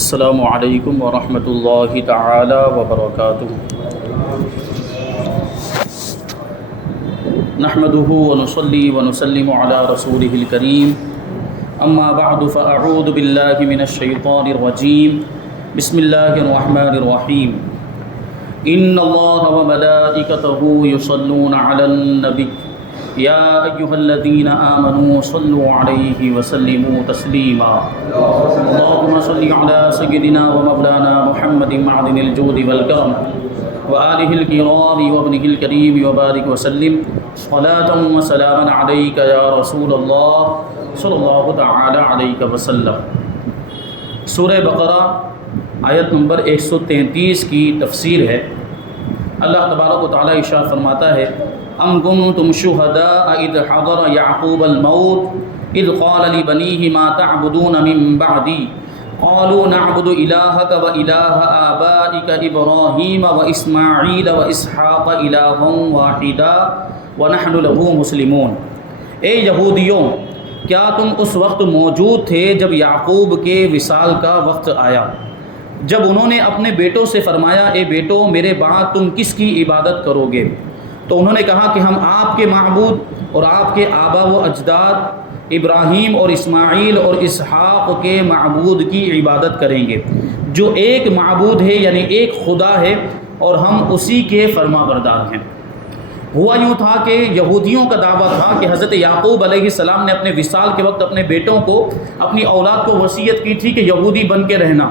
السلام علیکم ورحمۃ اللہ تعالی وبرکاتہ۔ نحمده ونصلي ونسلم على رسوله الكريم، اما بعد فاعوذ باللہ من الشیطان الرجیم، بسم اللہ الرحمن الرحیم۔ ان اللہ وملائکتہ یصلون علی النبی یا ایہا الذین آمنوا صلوا علیہ وسلموا تسلیما۔ اللہم صل علی سیدنا ومولانا محمد معدن الجود والکرم وآلہ الکرام وابنہ الکریم وبارک وسلم صلاۃ وسلاما علیک یا رسول اللہ صلی اللہ تعالی علیہ وسلم۔ سورہ بقرہ آیت نمبر 133 کی تفسیر ہے۔ اللہ تبارک و تعالی ارشاد فرماتا ہے: ام کنتم شہداء اذ حضر یعقوب الموت اذ قال لبنیہ ما تعبدون من بعدی قالوا نعبد الہک و الہ آبائک ابراہیم و اسماعیل و اسحاق الہا واحدا ونحن له مسلمون۔ اے یہودیوں، کیا تم اس وقت موجود تھے جب یعقوب کے وصال کا وقت آیا، جب انہوں نے اپنے بیٹوں سے فرمایا: اے بیٹو، میرے بعد تم کس کی عبادت کرو گے؟ تو انہوں نے کہا کہ ہم آپ کے معبود اور آپ کے آبا و اجداد ابراہیم اور اسماعیل اور اسحاق کے معبود کی عبادت کریں گے، جو ایک معبود ہے یعنی ایک خدا ہے، اور ہم اسی کے فرما بردار ہیں۔ ہوا یوں تھا کہ یہودیوں کا دعویٰ تھا کہ حضرت یعقوب علیہ السلام نے اپنے وصال کے وقت اپنے بیٹوں کو، اپنی اولاد کو وصیت کی تھی کہ یہودی بن کے رہنا،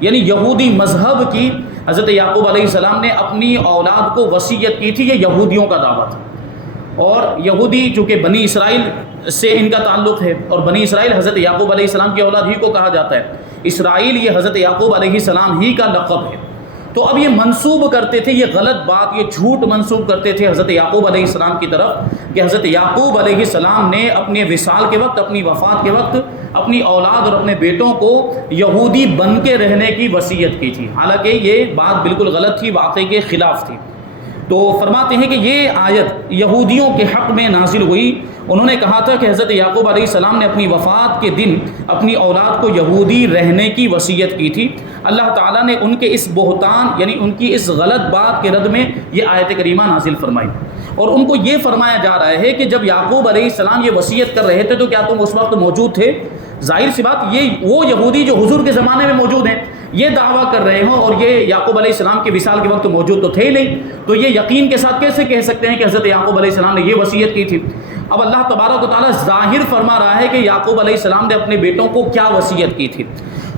یعنی یہودی مذہب کی حضرت یعقوب علیہ السلام نے اپنی اولاد کو وصیت کی تھی۔ یہ یہودیوں کا دعویٰ تھا، اور یہودی چونکہ بنی اسرائیل سے ان کا تعلق ہے، اور بنی اسرائیل حضرت یعقوب علیہ السلام کی اولاد ہی کو کہا جاتا ہے۔ اسرائیل یہ حضرت یعقوب علیہ السلام ہی کا لقب ہے۔ تو اب یہ منسوب کرتے تھے، یہ غلط بات، یہ جھوٹ منسوب کرتے تھے حضرت یعقوب علیہ السلام کی طرف کہ حضرت یعقوب علیہ السلام نے اپنے وصال کے وقت، اپنی وفات کے وقت اپنی اولاد اور اپنے بیٹوں کو یہودی بن کے رہنے کی وصیت کی تھی، حالانکہ یہ بات بالکل غلط تھی، واقعے کے خلاف تھی۔ تو فرماتے ہیں کہ یہ آیت یہودیوں کے حق میں نازل ہوئی۔ انہوں نے کہا تھا کہ حضرت یعقوب علیہ السلام نے اپنی وفات کے دن اپنی اولاد کو یہودی رہنے کی وصیت کی تھی۔ اللہ تعالیٰ نے ان کے اس بہتان یعنی ان کی اس غلط بات کے رد میں یہ آیت کریمہ نازل فرمائی، اور ان کو یہ فرمایا جا رہا ہے کہ جب یعقوب علیہ السلام یہ وصیت کر رہے تھے تو کیا تم اس وقت موجود تھے؟ ظاہر سی بات، یہ وہ یہودی جو حضور کے زمانے میں موجود ہیں یہ دعویٰ کر رہے ہوں، اور یہ یعقوب علیہ السلام کے وصال کے وقت موجود تو تھے ہی نہیں، تو یہ یقین کے ساتھ کیسے کہہ سکتے ہیں کہ حضرت یعقوب علیہ السلام نے یہ وصیت کی تھی؟ اب اللہ تبارک و تعالیٰ ظاہر فرما رہا ہے کہ یعقوب علیہ السلام نے اپنے بیٹوں کو کیا وصیت کی تھی۔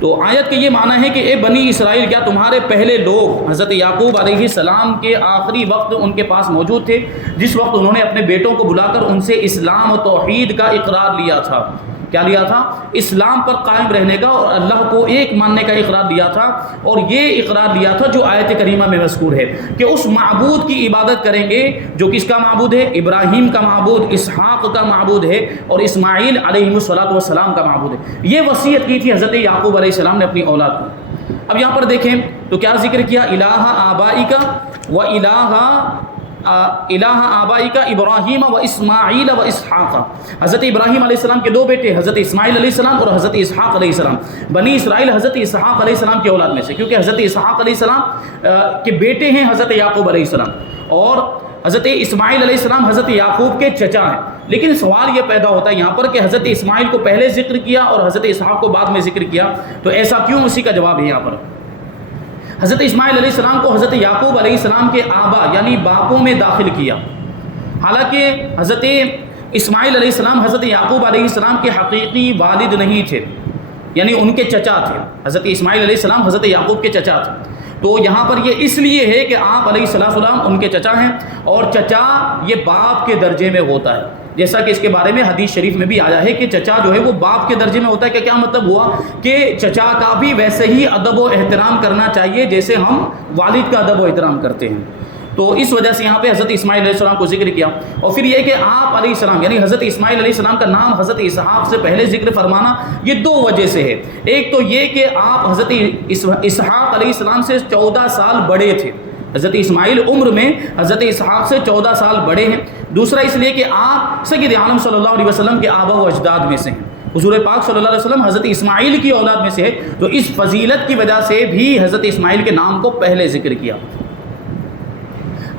تو آیت کے یہ معنی ہے کہ اے بنی اسرائیل، کیا تمہارے پہلے لوگ حضرت یعقوب علیہ السلام کے آخری وقت ان کے پاس موجود تھے، جس وقت انہوں نے اپنے بیٹوں کو بلا کر ان سے اسلام و توحید کا اقرار لیا تھا؟ کیا لیا تھا؟ اسلام پر قائم رہنے کا اور اللہ کو ایک ماننے کا اقرار لیا تھا، اور یہ اقرار لیا تھا جو آیت کریمہ میں مذکور ہے کہ اس معبود کی عبادت کریں گے جو کس کا معبود ہے؟ ابراہیم کا معبود، اسحاق کا معبود ہے، اور اسماعیل علیہ السلام کا معبود ہے۔ یہ وصیت کی تھی حضرت یعقوب علیہ السلام نے اپنی اولاد کو۔ اب یہاں پر دیکھیں تو کیا ذکر کیا؟ الہ آبائک و الہ آبائک ابراہیم و اسماعیل و اسحاق۔ حضرت ابراہیم علیہ السلام کے دو بیٹے، حضرت اسماعیل علیہ السلام اور حضرت اسحاق علیہ السلام۔ بنی اسرائیل حضرت اسحاق علیہ السلام کی اولاد میں سے، کیونکہ حضرت اسحاق علیہ السلام کے بیٹے ہیں حضرت یعقوب علیہ السلام، اور حضرت اسماعیل علیہ السلام حضرت یعقوب کے چچا ہیں۔ لیکن سوال یہ پیدا ہوتا ہے یہاں پر کہ حضرت اسماعیل کو پہلے ذکر کیا اور حضرت اسحاق کو بعد میں ذکر کیا، تو ایسا کیوں؟ اسی کا جواب ہے یہاں پر۔ حضرت اسماعیل علیہ السلام کو حضرت یعقوب علیہ السلام کے آبا یعنی باپوں میں داخل کیا، حالانکہ حضرت اسماعیل علیہ السلام حضرت یعقوب علیہ السلام کے حقیقی والد نہیں تھے، یعنی ان کے چچا تھے۔ حضرت اسماعیل علیہ السلام حضرت یعقوب کے چچا تھے، تو یہاں پر یہ اس لیے ہے کہ آپ علیہ السلام ان کے چچا ہیں، اور چچا یہ باپ کے درجے میں ہوتا ہے، جیسا کہ اس کے بارے میں حدیث شریف میں بھی آیا ہے کہ چچا جو ہے وہ باپ کے درجے میں ہوتا ہے۔ کہ کیا مطلب ہوا؟ کہ چچا کا بھی ویسے ہی ادب و احترام کرنا چاہیے جیسے ہم والد کا ادب و احترام کرتے ہیں۔ تو اس وجہ سے یہاں پہ حضرت اسماعیل علیہ السلام کو ذکر کیا، اور پھر یہ کہ آپ علیہ السلام یعنی حضرت اسماعیل علیہ السلام کا نام حضرت اسحاق سے پہلے ذکر فرمانا یہ دو وجہ سے ہے۔ ایک تو یہ کہ آپ حضرت اسحاق علیہ السلام سے 14 سال بڑے تھے، حضرت اسماعیل عمر میں حضرت اسحاق سے 14 سال بڑے ہیں۔ دوسرا اس لیے کہ آپ سید عالم صلی اللہ علیہ وسلم کے آبا و اجداد میں سے ہیں، حضور پاک صلی اللہ علیہ وسلم حضرت اسماعیل کی اولاد میں سے ہے، تو اس فضیلت کی وجہ سے بھی حضرت اسماعیل کے نام کو پہلے ذکر کیا۔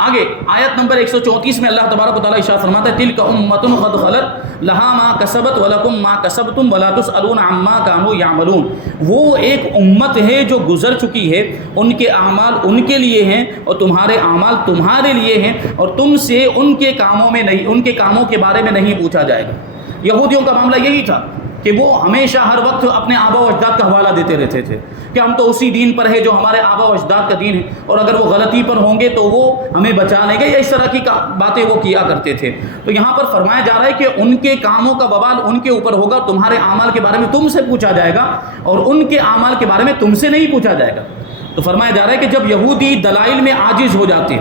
آگے آیت نمبر 134 میں اللہ تبارک و تعالیٰ ارشاد فرماتا ہے تلک امۃ قد خلت لہا ما کسبت ولکم ما کسبتم ولا تسألون عما کانوا یعملون۔ وہ ایک امت ہے جو گزر چکی ہے، ان کے اعمال ان کے لیے ہیں اور تمہارے اعمال تمہارے لیے ہیں، اور تم سے ان کے کاموں کے بارے میں نہیں پوچھا جائے گا۔ یہودیوں کا معاملہ یہی تھا کہ وہ ہمیشہ ہر وقت اپنے آبا و اجداد کا حوالہ دیتے رہتے تھے کہ ہم تو اسی دین پر ہے جو ہمارے آبا و اجداد کا دین ہے، اور اگر وہ غلطی پر ہوں گے تو وہ ہمیں بچا لیں گے، یا اس طرح کی باتیں وہ کیا کرتے تھے۔ تو یہاں پر فرمایا جا رہا ہے کہ ان کے کاموں کا وبال ان کے اوپر ہوگا، تمہارے اعمال کے بارے میں تم سے پوچھا جائے گا اور ان کے اعمال کے بارے میں تم سے نہیں پوچھا جائے گا۔ تو فرمایا جا رہا ہے کہ جب یہودی دلائل میں عاجز ہو جاتے،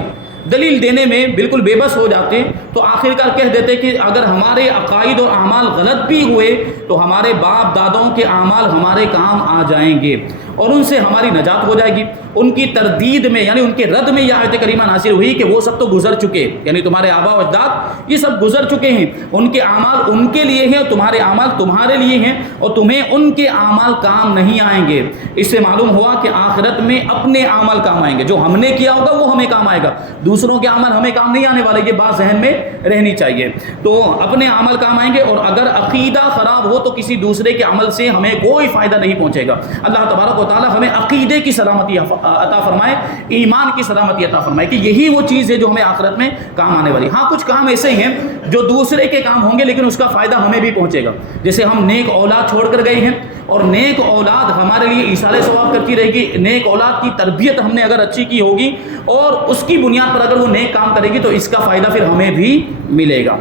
دلیل دینے میں بالکل بے بس ہو جاتے، تو آخرکار کہہ دیتے کہ اگر ہمارے عقائد اور اعمال غلط بھی ہوئے تو ہمارے باپ دادوں کے اعمال ہمارے کام آ جائیں گے اور ان سے ہماری نجات ہو جائے گی۔ ان کی تردید میں یعنی ان کے رد میں یہ آیت کریمہ نازل ہوئی کہ وہ سب تو گزر چکے، یعنی تمہارے آبا و اجداد یہ سب گزر چکے ہیں، ان کے اعمال ان کے لیے ہیں اور تمہارے اعمال تمہارے لیے ہیں، اور تمہیں ان کے اعمال کام نہیں آئیں گے۔ اس سے معلوم ہوا کہ آخرت میں اپنے اعمال کام آئیں گے، جو ہم نے کیا ہوگا وہ ہمیں کام آئے گا، دوسروں کے اعمال ہمیں کام نہیں آنے والے، یہ بات ذہن میں رہنی چاہیے۔ تو اپنے عمل کام آئیں گے، اور اگر عقیدہ خراب ہو تو کسی دوسرے کے عمل سے ہمیں کوئی فائدہ نہیں پہنچے گا۔ اللہ تبارک و تعالی ہمیں عقیدے کی سلامتی عطا فرمائے، ایمان کی سلامتی عطا فرمائے کہ یہی وہ چیز ہے جو ہمیں آخرت میں کام آنے والی۔ ہاں کچھ کام ایسے ہیں جو دوسرے کے کام ہوں گے لیکن اس کا فائدہ ہمیں بھی پہنچے گا، جیسے ہم نیک اولاد چھوڑ کر گئے ہیں اور نیک اولاد ہمارے لیے ایصال ثواب کرتی رہے گی۔ نیک اولاد کی تربیت ہم نے اگر اچھی کی ہوگی اور اس کی بنیاد پر اگر وہ نیک کام کرے گی تو اس کا فائدہ پھر ہمیں بھی ملے گا۔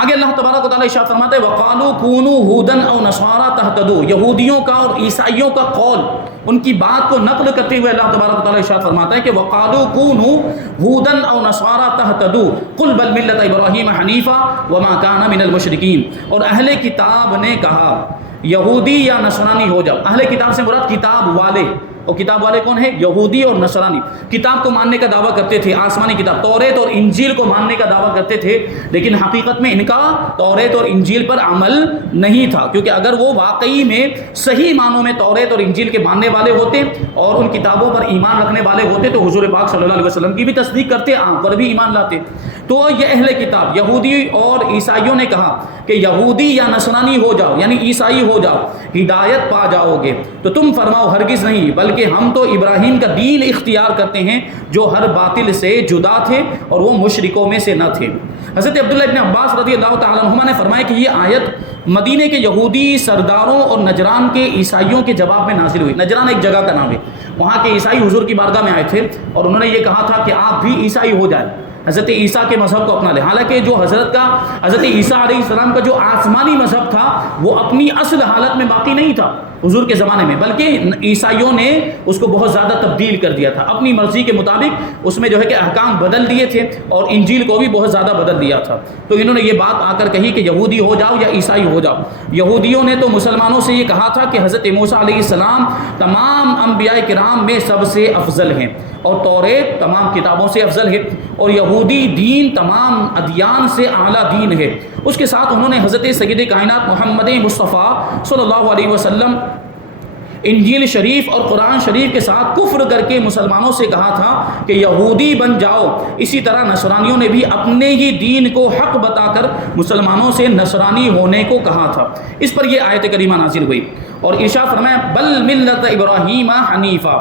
آگے اللہ تبارک و تعالیٰ ارشاد فرماتے ہیں وَقَالُوا كُونُوا هُودًا أَوْ نَصَارَىٰ تَهْتَدُوا۔ یہودیوں کا اور عیسائیوں کا قول، ان کی بات کو نقل کرتے ہوئے اللہ تبارک و تعالیٰ ارشاد فرماتا ہے کہ وَقَالُوا كُونُوا هُودًا أَوْ نَصَارَىٰ تَهْتَدُوا قُلْ بَلْ مِلَّةَ إِبْرَاهِيمَ حَنِيفًا وَمَا كَانَ مِنَ الْمُشْرِكِينَ۔ اور اہل کتاب نے کہا یہودی یا نصرانی ہو جاؤ۔ اہل کتاب سے مراد کتاب والے، اور کتاب والے کون ہیں؟ یہودی اور نصرانی۔ کتاب کو ماننے کا دعویٰ کرتے تھے، آسمانی کتاب توریت اور انجیل کو ماننے کا دعویٰ کرتے تھے، لیکن حقیقت میں ان کا توریت اور انجیل پر عمل نہیں تھا، کیونکہ اگر وہ واقعی میں صحیح معنوں میں توریت اور انجیل کے ماننے والے ہوتے اور ان کتابوں پر ایمان رکھنے والے ہوتے تو حضور پاک صلی اللہ علیہ وسلم کی بھی تصدیق کرتے، آپ پر بھی ایمان لاتے۔ تو یہ اہل کتاب یہودی اور عیسائیوں نے کہا کہ یہودی یا نصرانی ہو جاؤ، یعنی عیسائی ہو جاؤ، ہدایت پا جاؤ گے۔ تو تم فرماؤ ہرگز نہیں، بلکہ ہم تو ابراہیم کا دین اختیار کرتے ہیں جو ہر باطل سے جدا تھے اور وہ مشرکوں میں سے نہ تھے۔ حضرت عبداللہ ابن عباس رضی اللہ تعالیٰ عنہما نے فرمایا کہ یہ آیت مدینے کے یہودی سرداروں اور نجران کے عیسائیوں کے جواب میں نازل ہوئی۔ نجران ایک جگہ کا نام ہے، وہاں کے عیسائی حضور کی بارگاہ میں آئے تھے اور انہوں نے یہ کہا تھا کہ آپ بھی عیسائی ہو جائیں، حضرت عیسیٰ کے مذہب کو اپنا لیں۔ حالانکہ جو حضرت عیسیٰ علیہ السلام کا جو آسمانی مذہب تھا وہ اپنی اصل حالت میں باقی نہیں تھا حضور کے زمانے میں، بلکہ عیسائیوں نے اس کو بہت زیادہ تبدیل کر دیا تھا، اپنی مرضی کے مطابق اس میں جو ہے کہ احکام بدل دیے تھے اور انجیل کو بھی بہت زیادہ بدل دیا تھا۔ تو انہوں نے یہ بات آ کر کہی کہ یہودی ہو جاؤ یا عیسائی ہو جاؤ۔ یہودیوں نے تو مسلمانوں سے یہ کہا تھا کہ حضرت موسیٰ علیہ السلام تمام انبیاء کرام میں سب سے افضل ہیں اور توریت تمام کتابوں سے افضل ہے، اور یہودی دین تمام ادیان سے اعلیٰ دین ہے۔ اس کے ساتھ انہوں نے حضرت سید کائنات محمد مصطفیٰ صلی اللہ علیہ وسلم انجیل شریف اور قرآن شریف کے ساتھ کفر کر کے مسلمانوں سے کہا تھا کہ یہودی بن جاؤ۔ اسی طرح نصرانیوں نے بھی اپنے ہی دین کو حق بتا کر مسلمانوں سے نصرانی ہونے کو کہا تھا۔ اس پر یہ آیت کریمہ نازل ہوئی اور ارشاد فرمایا بل ملت ابراہیم حنیفہ،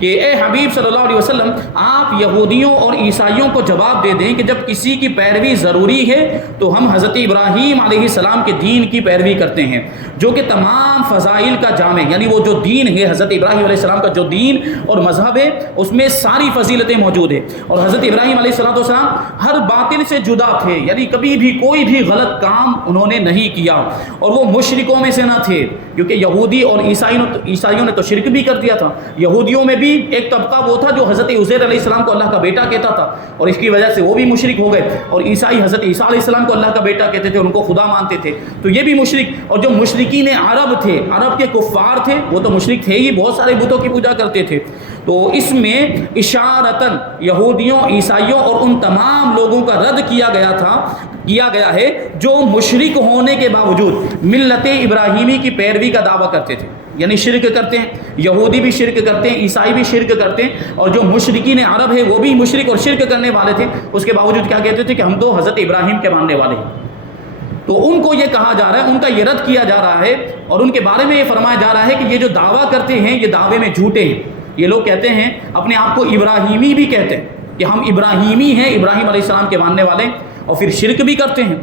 کہ اے حبیب صلی اللہ علیہ وسلم آپ یہودیوں اور عیسائیوں کو جواب دے دیں کہ جب کسی کی پیروی ضروری ہے تو ہم حضرت ابراہیم علیہ السلام کے دین کی پیروی کرتے ہیں جو کہ تمام فضائل کا جامع، یعنی وہ جو دین ہے حضرت ابراہیم علیہ السلام کا جو دین اور مذہب ہے اس میں ساری فضیلتیں موجود ہیں، اور حضرت ابراہیم علیہ السلام ہر باطل سے جدا تھے، یعنی کبھی بھی کوئی بھی غلط کام انہوں نے نہیں کیا، اور وہ مشرکوں میں سے نہ تھے، کیونکہ یہودی اور عیسائیوں نے تو شرک بھی کر دیا تھا۔ یہودیوں میں بھی ایک طبقہ وہ تھا جو حضرت عزیر علیہ السلام کو اللہ کا بیٹا کہتا تھا اور اس کی وجہ سے وہ بھی مشرک ہو گئے، اور عیسائی حضرت عیسیٰ علیہ السلام کو اللہ کا بیٹا کہتے تھے، ان کو خدا مانتے تھے، تو یہ بھی مشرک۔ اور جو مشرکین عرب تھے، عرب کے کفار تھے، وہ تو مشرک تھے ہی، بہت سارے بتوں کی پوجا کرتے تھے۔ تو اس میں اشارتاً یہودیوں، عیسائیوں اور ان تمام لوگوں کا رد کیا گیا تھا کیا گیا ہے جو مشرک ہونے کے باوجود ملت ابراہیمی کی پیروی کا دعویٰ کرتے تھے، یعنی شرک کرتے ہیں، یہودی بھی شرک کرتے ہیں، عیسائی بھی شرک کرتے ہیں، اور جو مشرکین عرب ہے وہ بھی مشرک اور شرک کرنے والے تھے، اس کے باوجود کیا کہتے تھے کہ ہم تو حضرت ابراہیم کے ماننے والے ہیں۔ تو ان کو یہ کہا جا رہا ہے، ان کا یہ رد کیا جا رہا ہے، اور ان کے بارے میں یہ فرمایا جا رہا ہے کہ یہ جو دعویٰ کرتے ہیں یہ دعوے میں جھوٹے ہیں۔ یہ لوگ کہتے ہیں، اپنے آپ کو ابراہیمی بھی کہتے ہیں کہ ہم ابراہیمی ہیں، ابراہیم علیہ السلام کے ماننے والے، اور پھر شرک بھی کرتے ہیں۔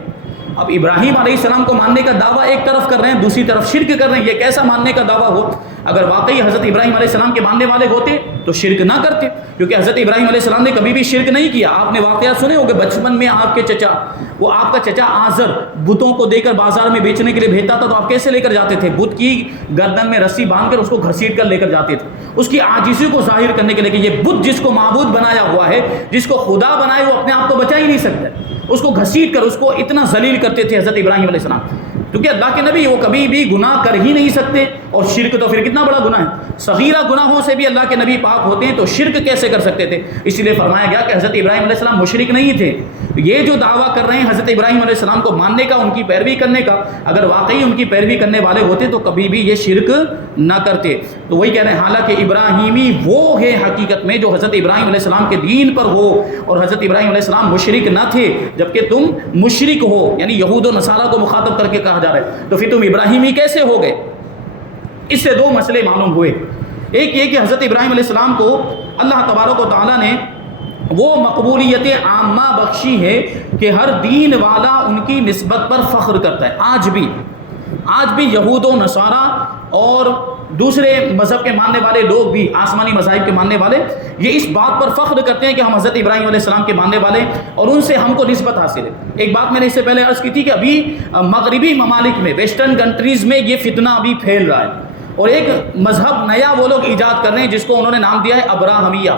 اب ابراہیم علیہ السلام کو ماننے کا دعویٰ ایک طرف کر رہے ہیں، دوسری طرف شرک کر رہے ہیں، یہ کیسا ماننے کا دعویٰ ہو؟ اگر واقعی حضرت ابراہیم علیہ السلام کے ماننے والے ہوتے تو شرک نہ کرتے، کیونکہ حضرت ابراہیم علیہ السلام نے کبھی بھی شرک نہیں کیا۔ آپ نے واقعات سنے ہوگے، بچپن میں آپ کے چچا، وہ آپ کا چچا آزر بتوں کو دے کر بازار میں بیچنے کے لیے بھیجتا تھا، تو آپ کیسے لے کر جاتے تھے؟ بت کی گردن میں رسی باندھ کر اس کو گھسیٹ کر لے کر جاتے تھے، اس کی عاجزی کو ظاہر کرنے کے لیے کہ یہ بت جس کو معبود بنایا ہوا ہے، جس کو خدا بنائے، وہ اپنے آپ کو بچا ہی نہیں سکتا، اس کو گھسیٹ کر اس کو اتنا ذلیل کرتے تھے حضرت ابراہیم علیہ السلام، کیونکہ اللہ کے نبی وہ کبھی بھی گناہ کر ہی نہیں سکتے، اور شرک تو پھر کتنا بڑا گناہ ہے، صغیرہ گناہوں سے بھی اللہ کے نبی پاک ہوتے ہیں، تو شرک کیسے کر سکتے تھے؟ اس لیے فرمایا گیا کہ حضرت ابراہیم علیہ السلام مشرک نہیں تھے۔ یہ جو دعویٰ کر رہے ہیں حضرت ابراہیم علیہ السلام کو ماننے کا، ان کی پیروی کرنے کا، اگر واقعی ان کی پیروی کرنے والے ہوتے تو کبھی بھی یہ شرک نہ کرتے۔ تو وہی کہہ رہے ہیں، حالانکہ ابراہیمی وہ ہے حقیقت میں جو حضرت ابراہیم علیہ السلام کے دین پر ہو، اور حضرت ابراہیم علیہ السلام مشرک نہ تھے، جبکہ تم مشرک ہو، یعنی یہود و نصارہ کو مخاطب کر کے کہا جا رہا ہے، تو پھر تم ابراہیمی کیسے ہو گئے؟ اس سے دو مسئلے معلوم ہوئے۔ ایک یہ کہ حضرت ابراہیم علیہ السلام کو اللہ تبارک و تعالیٰ نے وہ مقبولیت عامہ بخشی ہے کہ ہر دین والا ان کی نسبت پر فخر کرتا ہے۔ آج بھی یہود و نصارہ اور دوسرے مذہب کے ماننے والے لوگ بھی، آسمانی مذاہب کے ماننے والے، یہ اس بات پر فخر کرتے ہیں کہ ہم حضرت ابراہیم علیہ السلام کے ماننے والے، اور ان سے ہم کو نسبت حاصل ہے۔ ایک بات میں نے اس سے پہلے عرض کی تھی کہ ابھی مغربی ممالک میں، ویسٹرن کنٹریز میں یہ فتنہ ابھی پھیل رہا ہے، اور ایک مذہب نیا وہ لوگ ایجاد کر رہے ہیں جس کو انہوں نے نام دیا ہے ابراہمیہ۔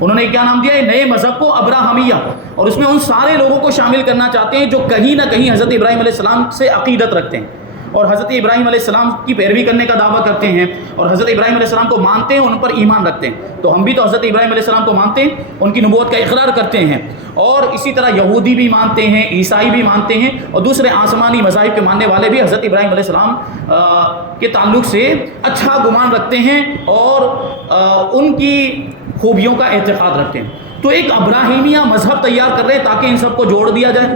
انہوں نے کیا نام دیا ہے نئے مذہب کو؟ ابراہمیہ، اور اس میں ان سارے لوگوں کو شامل کرنا چاہتے ہیں جو کہیں نہ کہیں حضرت ابراہیم علیہ السلام سے عقیدت رکھتے ہیں، اور حضرت ابراہیم علیہ السلام کی پیروی کرنے کا دعویٰ کرتے ہیں، اور حضرت ابراہیم علیہ السلام کو مانتے ہیں، ان پر ایمان رکھتے ہیں۔ تو ہم بھی تو حضرت ابراہیم علیہ السلام کو مانتے ہیں، ان کی نبوت کا اقرار کرتے ہیں، اور اسی طرح یہودی بھی مانتے ہیں، عیسائی بھی مانتے ہیں، اور دوسرے آسمانی مذاہب کے ماننے والے بھی حضرت ابراہیم علیہ السلام کے تعلق سے اچھا گمان رکھتے ہیں، اور ان کی خوبیوں کا اعتقاد رکھتے ہیں۔ تو ایک ابراہیمیہ مذہب تیار کر رہے ہیں تاکہ ان سب کو جوڑ دیا جائے،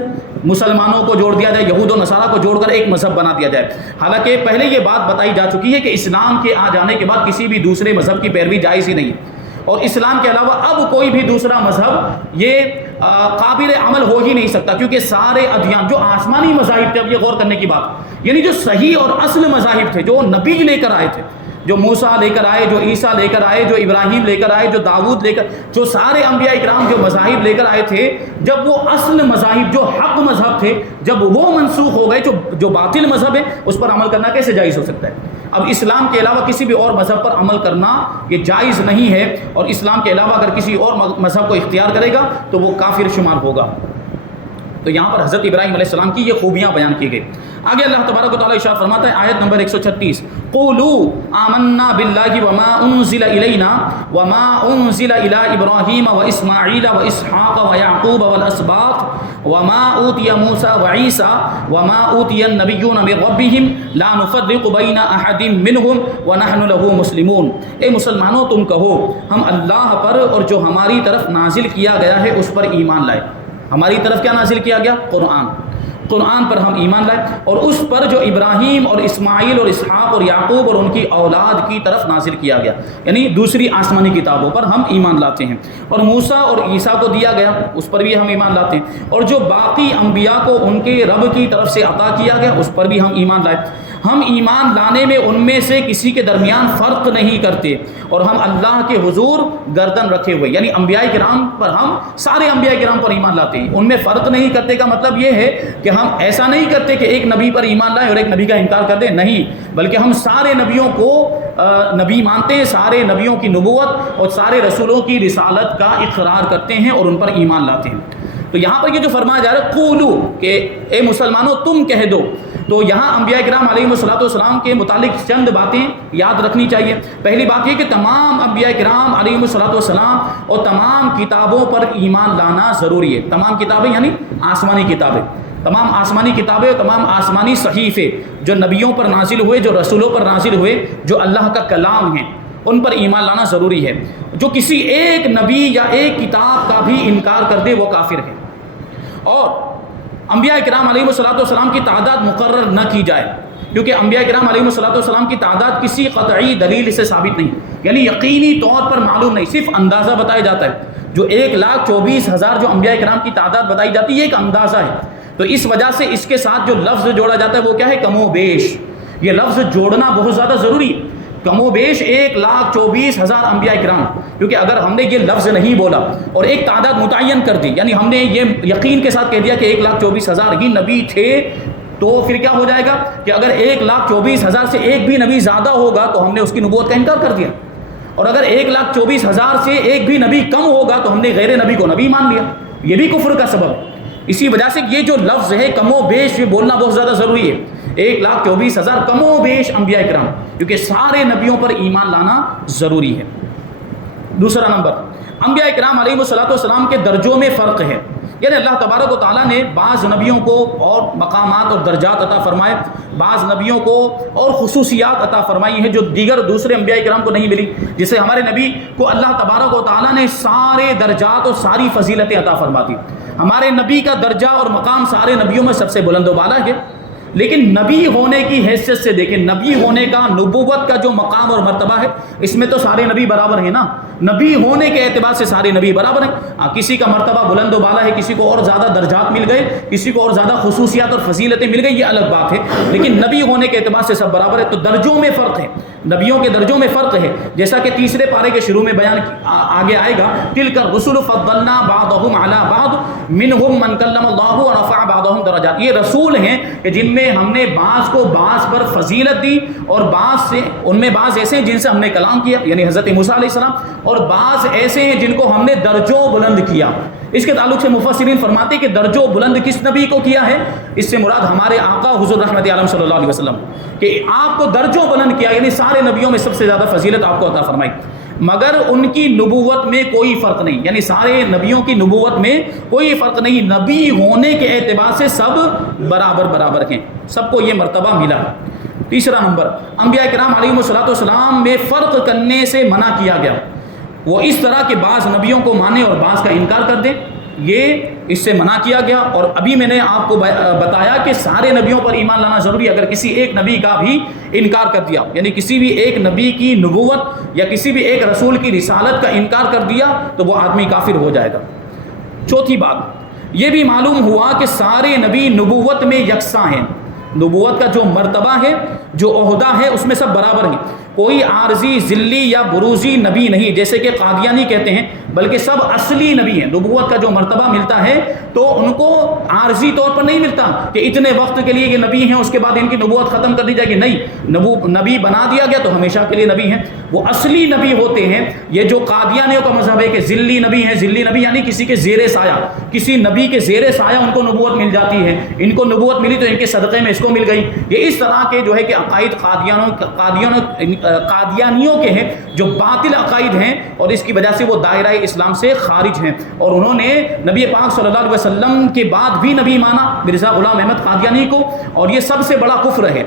مسلمانوں کو جوڑ دیا جائے، یہود و نصارہ کو جوڑ کر ایک مذہب بنا دیا جائے۔ حالانکہ پہلے یہ بات بتائی جا چکی ہے کہ اسلام کے آ جانے کے بعد کسی بھی دوسرے مذہب کی پیروی جائز ہی نہیں ہے، اور اسلام کے علاوہ اب کوئی بھی دوسرا مذہب یہ قابل عمل ہو ہی نہیں سکتا، کیونکہ سارے ادیان جو آسمانی مذاہب تھے، اب یہ غور کرنے کی بات، یعنی جو صحیح اور اصل مذاہب تھے، جو نبی لے کر آئے تھے، جو موسیٰ لے کر آئے، جو عیسیٰ لے کر آئے، جو ابراہیم لے کر آئے، جو داؤد لے کر، جو سارے انبیاء اکرام جو مذاہب لے کر آئے تھے، جب وہ اصل مذاہب جو حق مذہب تھے جب وہ منسوخ ہو گئے، جو باطل مذہب ہے اس پر عمل کرنا کیسے جائز ہو سکتا ہے؟ اب اسلام کے علاوہ کسی بھی اور مذہب پر عمل کرنا یہ جائز نہیں ہے، اور اسلام کے علاوہ اگر کسی اور مذہب کو اختیار کرے گا تو وہ کافر شمار ہوگا۔ تو یہاں پر حضرت ابراہیم علیہ السلام کی یہ خوبیاں بیان کی گئی۔ آگے اللہ تبارک و تعالیٰ ارشاد فرماتا ہے، آیت نمبر 136، قولوا آمنا باللہ وما انزل الینا وما انزل الی ابراہیم واسماعیل واسحاق ویعقوب والاسباط وما اوتی موسیٰ وعیسیٰ وما اوتی النبیون من ربہم لا نفرق بین احد منہم ونحن لہ مسلمون۔ اے مسلمانوں تم کہو ہم اللہ پر اور جو ہماری طرف نازل کیا گیا ہے اس پر ایمان لائے۔ ہماری طرف کیا نازل کیا گیا؟ قرآن پر ہم ایمان لائے، اور اس پر جو ابراہیم اور اسماعیل اور اسحاق اور یعقوب اور ان کی اولاد کی طرف نازل کیا گیا، یعنی دوسری آسمانی کتابوں پر ہم ایمان لاتے ہیں، اور موسیٰ اور عیسیٰ کو دیا گیا اس پر بھی ہم ایمان لاتے ہیں، اور جو باقی انبیاء کو ان کے رب کی طرف سے عطا کیا گیا اس پر بھی ہم ایمان لائے۔ ہم ایمان لانے میں ان میں سے کسی کے درمیان فرق نہیں کرتے، اور ہم اللہ کے حضور گردن رکھے ہوئے، یعنی انبیاء کرام پر ہم سارے انبیاء کرام پر ایمان لاتے ہیں، ان میں فرق نہیں کرتے کا مطلب یہ ہے کہ ہم ایسا نہیں کرتے کہ ایک نبی پر ایمان لائیں اور ایک نبی کا انکار کر دیں، نہیں، بلکہ ہم سارے نبیوں کو نبی مانتے ہیں، سارے نبیوں کی نبوت اور سارے رسولوں کی رسالت کا اقرار کرتے ہیں اور ان پر ایمان لاتے ہیں۔ تو یہاں پر یہ جو فرمایا جا رہا ہے قولو کہ اے مسلمانوں تم کہہ دو، تو یہاں انبیاء کرام علیہ الصلوۃ کے متعلق چند باتیں یاد رکھنی چاہیے۔ پہلی بات یہ کہ تمام انبیاء کرام علیہ الصلوۃ اور تمام کتابوں پر ایمان لانا ضروری ہے۔ تمام کتابیں یعنی آسمانی کتابیں، تمام آسمانی کتابیں اور تمام آسمانی صحیفے جو نبیوں پر نازل ہوئے، جو رسولوں پر نازل ہوئے، جو اللہ کا کلام ہے، ان پر ایمان لانا ضروری ہے۔ جو کسی ایک نبی یا ایک کتاب کا بھی انکار کر دے وہ کافر ہے۔ اور انبیاء کرام علیہ السلام کی تعداد مقرر نہ کی جائے، کیونکہ انبیاء کرام علیہ السلام کی تعداد کسی قطعی دلیل سے ثابت نہیں، یعنی یقینی طور پر معلوم نہیں، صرف اندازہ بتایا جاتا ہے۔ جو 1,24,000 جو انبیاء کرام کی تعداد بتائی جاتی ہے یہ ایک اندازہ ہے، تو اس وجہ سے اس کے ساتھ جو لفظ جوڑا جاتا ہے وہ کیا ہے؟ کم و بیش۔ یہ لفظ جوڑنا بہت زیادہ ضروری ہے، کم و بیش 1,24,000 انبیاء کرام، کیونکہ اگر ہم نے یہ لفظ نہیں بولا اور ایک تعداد متعین کر دی، یعنی ہم نے یہ یقین کے ساتھ کہہ دیا کہ 1,24,000 ہی نبی تھے، تو پھر کیا ہو جائے گا کہ اگر 1,24,000 سے ایک بھی نبی زیادہ ہوگا تو ہم نے اس کی نبوت کا انکار کر دیا، اور اگر 1,24,000 سے ایک بھی نبی کم ہوگا تو ہم نے غیر نبی کو نبی مان لیا، یہ بھی کفر کا سبب ہے۔ اسی وجہ سے یہ جو لفظ ہے کم و بیش، یہ بولنا بہت زیادہ ضروری ہے۔ 1,24,000 کم و بیش انبیاء کرام، کیونکہ سارے نبیوں پر ایمان لانا ضروری ہے۔ دوسرا نمبر، انبیاء کرام علیہ السلام کے درجوں میں فرق ہے، یعنی اللہ تبارک و تعالیٰ نے بعض نبیوں کو اور مقامات اور درجات عطا فرمائے، بعض نبیوں کو اور خصوصیات عطا فرمائی ہیں جو دیگر دوسرے انبیاء کرام کو نہیں ملی۔ جسے ہمارے نبی کو اللہ تبارک و تعالیٰ نے سارے درجات اور ساری فضیلتیں عطا فرماتی۔ ہمارے نبی کا درجہ اور مقام سارے نبیوں میں سب سے بلند و بالا ہے، لیکن نبی ہونے کی حیثیت سے دیکھیں، نبی ہونے کا، نبوت کا جو مقام اور مرتبہ ہے، اس میں تو سارے نبی برابر ہیں نا، نبی ہونے کے اعتبار سے سارے نبی برابر ہیں۔ کسی کا مرتبہ بلند و بالا ہے، کسی کو اور زیادہ درجات مل گئے، کسی کو اور زیادہ خصوصیات اور فضیلتیں مل گئی، یہ الگ بات ہے، لیکن نبی ہونے کے اعتبار سے سب برابر ہے۔ تو درجوں میں فرق ہے، نبیوں کے درجوں میں فرق ہے، جیسا کہ تیسرے پارے کے شروع میں بیان آگے آئے گا، تلک الرسل فضلنا بعضهم علی بعض منهم من کلم اللہ ورفع بعضهم درجات۔ یہ رسول ہیں کہ جن میں ہم نے بعض کو بعض پر فضیلت دی، اور بعض سے ان میں بعض ایسے ہیں جن سے ہم نے کلام کیا، یعنی حضرت موسیٰ علیہ السلام، اور بعض ایسے ہیں جن کو ہم نے درجوں بلند کیا۔ اس کے تعلق سے مفسرین فرماتے ہیں کہ درجوں بلند کس نبی کو کیا ہے؟ اس سے مراد ہمارے آقا حضور رحمت عالم صلی اللہ علیہ وسلم، کہ آپ کو درجوں بلند کیا، یعنی سارے نبیوں میں سب سے زیادہ فضیلت آپ کو عطا فرمائی، مگر ان کی نبوت میں کوئی فرق نہیں، یعنی سارے نبیوں کی نبوت میں کوئی فرق نہیں، نبی ہونے کے اعتبار سے سب برابر ہیں، سب کو یہ مرتبہ ملا۔ تیسرا نمبر، انبیاء کرام علیہ السلام میں فرق کرنے سے منع کیا گیا، وہ اس طرح کہ بعض نبیوں کو مانے اور بعض کا انکار کر دیں، یہ اس سے منع کیا گیا۔ اور ابھی میں نے آپ کو بتایا کہ سارے نبیوں پر ایمان لانا ضروری ہے، اگر کسی ایک نبی کا بھی انکار کر دیا، یعنی کسی بھی ایک نبی کی نبوت یا کسی بھی ایک رسول کی رسالت کا انکار کر دیا تو وہ آدمی کافر ہو جائے گا۔ چوتھی بات، یہ بھی معلوم ہوا کہ سارے نبی نبوت میں یکساں ہیں، نبوت کا جو مرتبہ ہے، جو عہدہ ہے، اس میں سب برابر ہیں، کوئی عارضی، ذلی یا بروزی نبی نہیں جیسے کہ قادیانی کہتے ہیں، بلکہ سب اصلی نبی ہیں۔ نبوت کا جو مرتبہ ملتا ہے تو ان کو عارضی طور پر نہیں ملتا کہ اتنے وقت کے لیے یہ نبی ہیں، اس کے بعد ان کی نبوت ختم کر دی جائے گی، نہیں، نبی بنا دیا گیا تو ہمیشہ کے لیے نبی ہیں، وہ اصلی نبی ہوتے ہیں۔ یہ جو قادیانیوں کا مذہب ہے کہ ذلی نبی ہیں، ذلی نبی یعنی کسی کے زیر سایہ، کسی نبی کے زیر سایہ ان کو نبوت مل جاتی ہے، ان کو نبوت ملی تو ان کے صدقے میں اس کو مل گئی، یہ اس طرح کے جو ہے کہ عقائد قادیانیوں کے ہیں، جو باطل عقائد ہیں، اور اس کی وجہ سے وہ دائرہ اسلام سے خارج ہیں، اور انہوں نے نبی پاک صلی اللہ علیہ وسلم کے بعد بھی نبی مانا مرزا غلام احمد قادیانی کو، اور یہ سب سے بڑا کفر ہے،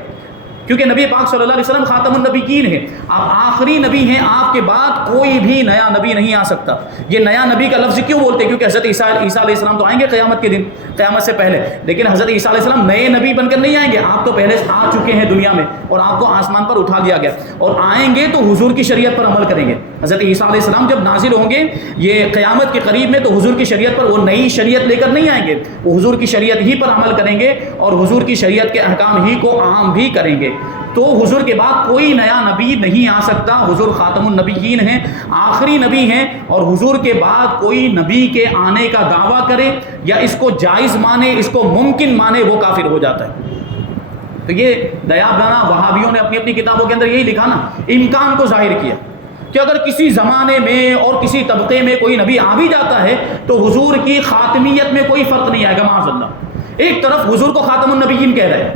کیونکہ نبی پاک صلی اللہ علیہ وسلم خاتم النبیین ہے، آپ آخری نبی ہیں، آپ کے بعد کوئی بھی نیا نبی نہیں آ سکتا۔ یہ نیا نبی کا لفظ کیوں بولتے ہیں؟ کیونکہ حضرت عیسیٰ علیہ السلام تو آئیں گے قیامت کے دن، قیامت سے پہلے، لیکن حضرت عیسیٰ علیہ السلام نئے نبی بن کر نہیں آئیں گے، آپ تو پہلے آ چکے ہیں دنیا میں، اور آپ کو آسمان پر اٹھا لیا گیا، اور آئیں گے تو حضور کی شریعت پر عمل کریں گے۔ حضرت عیسیٰ علیہ السلام جب نازل ہوں گے یہ قیامت کے قریب میں، تو حضور کی شریعت پر وہ نئی شریعت لے کر نہیں آئیں گے، وہ حضور کی شریعت ہی پر عمل کریں گے، اور حضور کی شریعت کے احکام ہی کو عام بھی کریں گے۔ تو حضور کے بعد کوئی نیا نبی نہیں آ سکتا، حضور خاتم النبیین ہیں، آخری نبی ہیں، اور حضور کے بعد کوئی نبی کے آنے کا دعویٰ کرے یا اس کو جائز مانے، اس کو ممکن مانے، وہ کافر ہو جاتا ہے۔ تو یہ دیابانا وہابیوں نے اپنی اپنی کتابوں کے اندر یہی لکھا نا، امکان کو ظاہر کیا، کہ اگر کسی زمانے میں اور کسی طبقے میں کوئی نبی آ بھی جاتا ہے تو حضور کی خاتمیت میں کوئی فرق نہیں آئے گا معاذ اللہ۔ ایک طرف حضور کو خاتم النبیین کہہ رہے ہیں،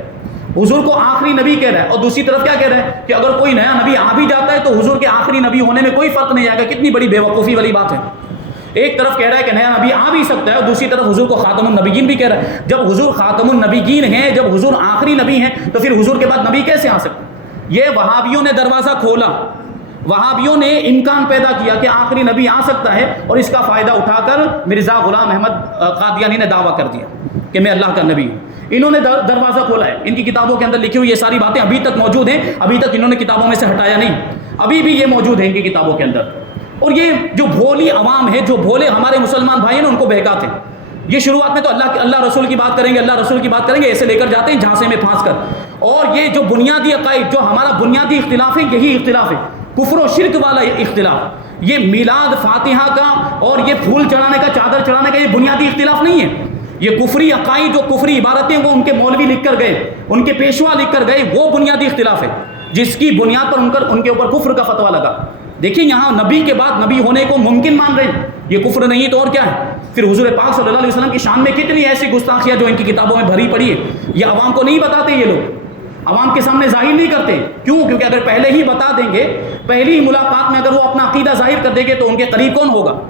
حضور کو آخری نبی کہہ رہا ہے، اور دوسری طرف کیا کہہ رہا ہے کہ اگر کوئی نیا نبی آ بھی جاتا ہے تو حضور کے آخری نبی ہونے میں کوئی فرق نہیں آئے گا۔ کتنی بڑی بے وقوفی والی بات ہے۔ ایک طرف کہہ رہا ہے کہ نیا نبی آ بھی سکتا ہے، اور دوسری طرف حضور کو خاتم النبیین بھی کہہ رہا ہے۔ جب حضور خاتم النبیین ہیں، جب حضور آخری نبی ہیں، تو پھر حضور کے بعد نبی کیسے آ سکتے؟ یہ وہابیوں نے دروازہ کھولا، وہابیوں نے امکان پیدا کیا کہ آخری نبی آ سکتا ہے، اور اس کا فائدہ اٹھا کر مرزا غلام احمد قادیانی نے دعویٰ کر دیا کہ میں اللہ کا نبی ہوں۔ انہوں نے دروازہ کھولا ہے، ان کی کتابوں کے اندر لکھی ہوئی یہ ساری باتیں ابھی تک موجود ہیں، ابھی تک انہوں نے کتابوں میں سے ہٹایا نہیں، ابھی بھی یہ موجود ہیں ان کی کتابوں کے اندر۔ اور یہ جو بھولی عوام ہے، جو بھولے ہمارے مسلمان بھائی ہیں، ان کو بہکاتے ہیں۔ یہ شروعات میں تو اللہ رسول کی بات کریں گے، اللہ رسول کی بات کریں گے، ایسے لے کر جاتے ہیں جھانسے میں پھانس کر۔ اور یہ جو بنیادی عقائد، جو ہمارا بنیادی اختلاف ہے، یہی اختلاف ہے، کفر و شرک والا اختلاف۔ یہ میلاد فاتحہ کا اور یہ پھول چڑھانے کا، چادر چڑھانے کا، یہ بنیادی اختلاف نہیں ہے۔ یہ کفری عقائد، جو کفری عبارتیں وہ ان کے مولوی لکھ کر گئے، ان کے پیشوا لکھ کر گئے، وہ بنیادی اختلاف ہے، جس کی بنیاد پر ان کے اوپر کفر کا فتویٰ لگا۔ دیکھیں یہاں نبی کے بعد نبی ہونے کو ممکن مان رہے ہیں، یہ کفر نہیں تو اور کیا ہے؟ پھر حضور پاک صلی اللہ علیہ وسلم کی شان میں کتنی ایسی گستاخیاں جو ان کی کتابوں میں بھری پڑی ہے، یہ عوام کو نہیں بتاتے، یہ لوگ عوام کے سامنے ظاہر نہیں کرتے۔ کیوں؟ کیونکہ اگر پہلے ہی بتا دیں گے، پہلی ہی ملاقات میں اگر وہ اپنا عقیدہ ظاہر کر دیں گے تو ان کے قریب کون ہوگا؟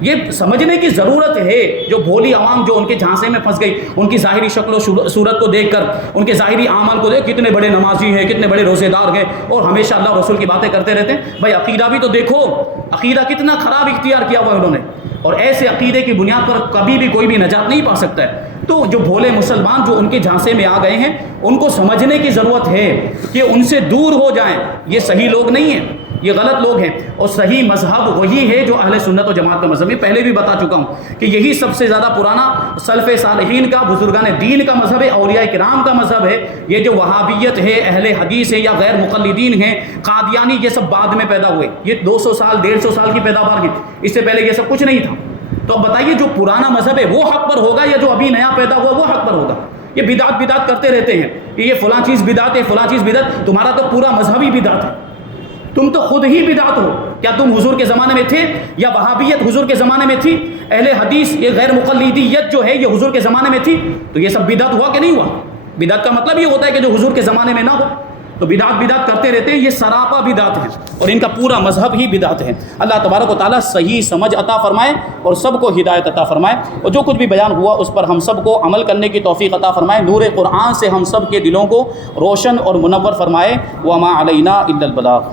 یہ سمجھنے کی ضرورت ہے۔ جو بھولی عوام جو ان کے جھانسے میں پھنس گئی، ان کی ظاہری شکل و صورت کو دیکھ کر، ان کے ظاہری اعمال کو دیکھ، کتنے بڑے نمازی ہیں، کتنے بڑے روزے دار ہیں، اور ہمیشہ اللہ رسول کی باتیں کرتے رہتے ہیں۔ بھائی عقیدہ بھی تو دیکھو، عقیدہ کتنا خراب اختیار کیا ہوا انہوں نے، اور ایسے عقیدے کی بنیاد پر کبھی بھی کوئی بھی نجات نہیں پا سکتا ہے۔ تو جو بھولے مسلمان جو ان کے جھانسے میں آ گئے ہیں، ان کو سمجھنے کی ضرورت ہے کہ ان سے دور ہو جائیں۔ یہ صحیح لوگ نہیں ہیں، یہ غلط لوگ ہیں، اور صحیح مذہب وہی ہے جو اہل سنت و جماعت کا مذہب ہے۔ پہلے بھی بتا چکا ہوں کہ یہی سب سے زیادہ پرانا سلف صالحین کا، بزرگان دین کا مذہب ہے، اولیاء کرام کا مذہب ہے۔ یہ جو وہابیت ہے، اہل حدیث ہے یا غیر مقلدین ہیں، قادیانی، یہ سب بعد میں پیدا ہوئے، یہ 200 سال 150 سال کی پیداوار کی، اس سے پہلے یہ سب کچھ نہیں تھا۔ تو اب بتائیے جو پرانا مذہب ہے وہ حق پر ہوگا یا جو ابھی نیا پیدا ہوا وہ حق پر ہوگا؟ یہ بدعت کرتے رہتے ہیں کہ یہ فلاں چیز بدعت ہے، فلاں چیز بدعت۔ تمہارا تو پورا مذہب ہی بدعت ہے، تم تو خود ہی بدعت ہو۔ کیا تم حضور کے زمانے میں تھے؟ یا وہابیت حضور کے زمانے میں تھی؟ اہل حدیث یہ غیر مقلدیت جو ہے یہ حضور کے زمانے میں تھی؟ تو یہ سب بدعت ہوا کہ نہیں ہوا؟ بدعت کا مطلب یہ ہوتا ہے کہ جو حضور کے زمانے میں نہ ہو۔ تو بدعت کرتے رہتے ہیں، یہ سراپا بدعت ہے، اور ان کا پورا مذہب ہی بدعت ہے۔ اللہ تبارک و تعالیٰ صحیح سمجھ عطا فرمائے اور سب کو ہدایت عطا فرمائے، اور جو کچھ بھی بیان ہوا اس پر ہم سب کو عمل کرنے کی توفیق عطا فرمائے۔ نور قرآن سے ہم سب کے دلوں کو روشن اور منور فرمائے۔ وما علینا الا البلاغ۔